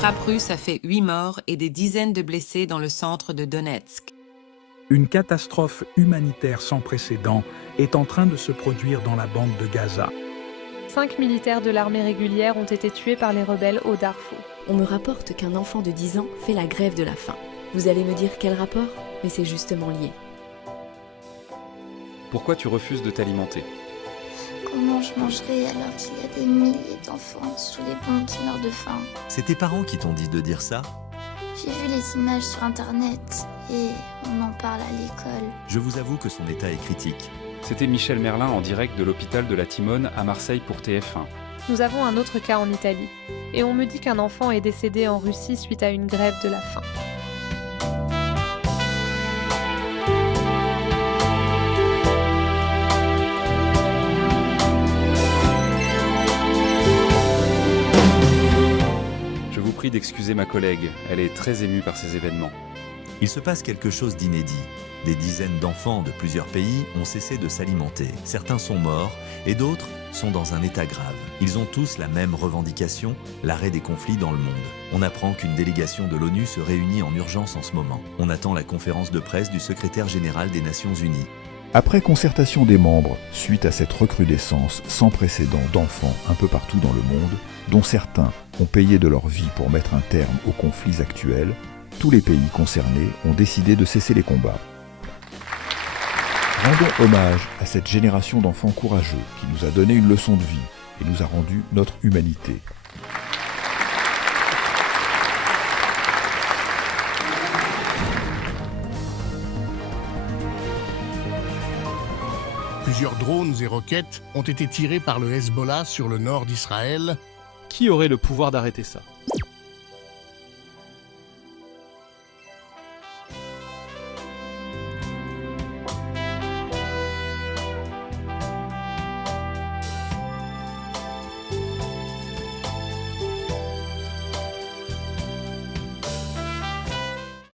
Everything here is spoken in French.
frappe russe a fait 8 morts et des dizaines de blessés dans le centre de Donetsk. Une catastrophe humanitaire sans précédent est en train de se produire dans la bande de Gaza. 5 militaires de l'armée régulière ont été tués par les rebelles au Darfour. On me rapporte qu'un enfant de 10 ans fait la grève de la faim. Vous allez me dire quel rapport? Mais c'est justement lié. Pourquoi tu refuses de t'alimenter? Comment je mangerai alors qu'il y a des milliers d'enfants sous les bombes qui meurent de faim? C'est tes parents qui t'ont dit de dire ça? J'ai vu les images sur internet et on en parle à l'école. Je vous avoue que son état est critique. C'était Michel Merlin en direct de l'hôpital de la Timone à Marseille pour TF1. Nous avons un autre cas en Italie. Et on me dit qu'un enfant est décédé en Russie suite à une grève de la faim. Je vous prie d'excuser ma collègue, elle est très émue par ces événements. Il se passe quelque chose d'inédit. Des dizaines d'enfants de plusieurs pays ont cessé de s'alimenter. Certains sont morts et d'autres sont dans un état grave. Ils ont tous la même revendication, l'arrêt des conflits dans le monde. On apprend qu'une délégation de l'ONU se réunit en urgence en ce moment. On attend la conférence de presse du secrétaire général des Nations Unies. Après concertation des membres, suite à cette recrudescence sans précédent d'enfants un peu partout dans le monde, dont certains ont payé de leur vie pour mettre un terme aux conflits actuels, tous les pays concernés ont décidé de cesser les combats. Rendons hommage à cette génération d'enfants courageux qui nous a donné une leçon de vie et nous a rendu notre humanité. Plusieurs drones et roquettes ont été tirés par le Hezbollah sur le nord d'Israël. Qui aurait le pouvoir d'arrêter ça?